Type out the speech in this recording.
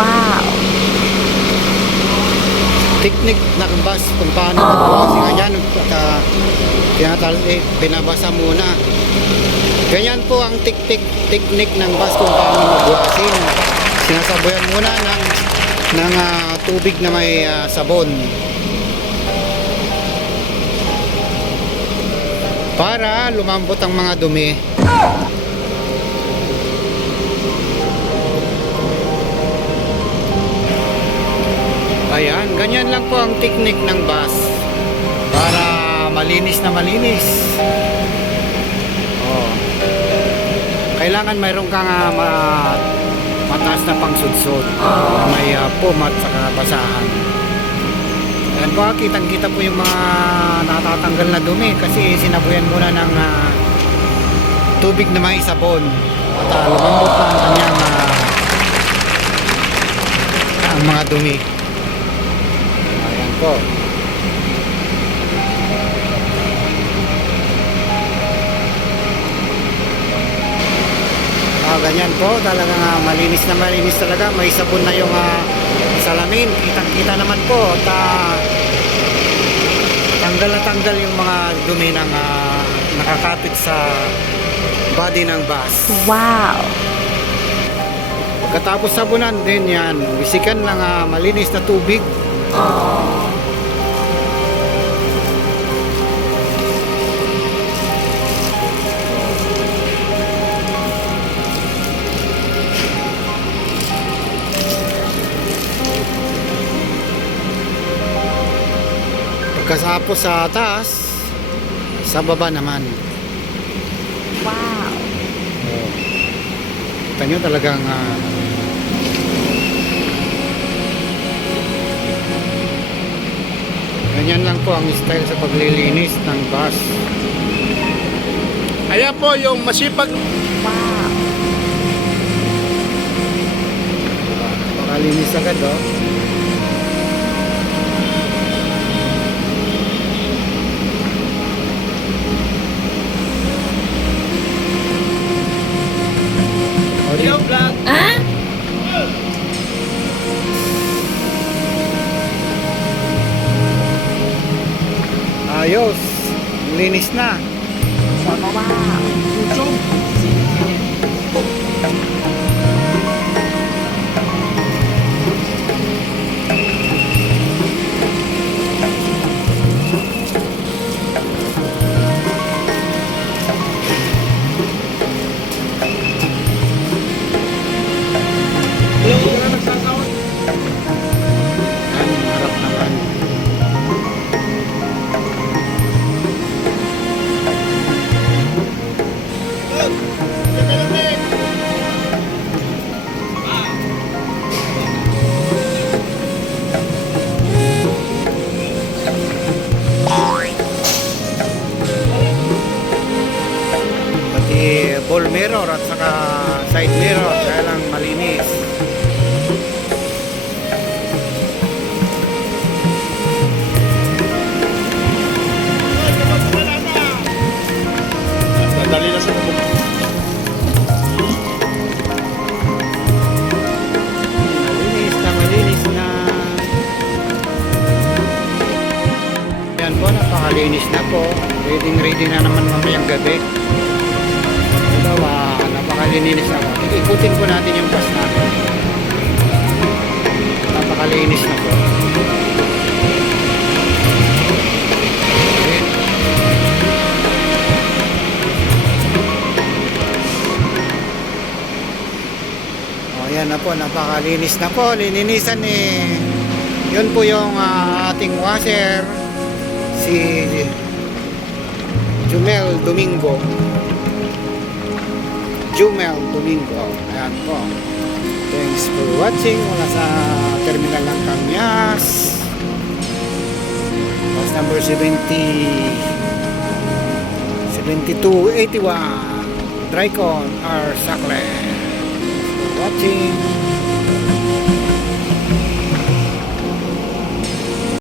Wow! Technique ng bus kung paano magwasin. Ganyan, binabasa muna. Ganyan po ang technique ng bus kung paano magwasin. Sinasabuyan muna ng tubig na may sabon. Para lumambot ang mga dumi. Ayan, ganyan lang po ang technique ng bus para malinis na malinis. Oh. Kailangan mayroon kang mataas na pangsudsod. May pumat sa basahan. Ayan po, kitang-kita po yung mga natatanggal na dumi kasi sinabuyan muna ng tubig na may sabon at lumambot na ang kanyang ang mga dumi. Ayan po. Ganyan po, talagang malinis na malinis talaga. May sabon na yung salamin. Kitang-kita naman po. Tanggal na tanggal yung mga dumi ng nakakapit sa body ng bus. Wow! Pagkatapos sabunan din yan, bisikan ng malinis na tubig. Pagkatapos sa taas, sa baba naman. Wow! Kita nyo talagang ganyan lang po ang style sa paglilinis ng bus. Ayan po yung masipag. Wow! Makalinis agad, oh. Hello vlog. Ayos, linis na. Wow! Ang harap naman. Pati ball mirror at saka side mirror kaya lang malinis. Dali na sa bubuk. Malinis na. Yan po, napakalinis na po. Ready na naman mamayang gabi. Ito, napakalinis na po. Ikutin po natin yung bus natin. Napakalinis na po. Ayan na po, napakalinis na po. Lininisan yun po yung ating washer, si Jumel Domingo. Ayan po. Thanks for watching. Mula sa terminal ng Camyas. Bus number 7281. Drycon R. Sackler. Watching.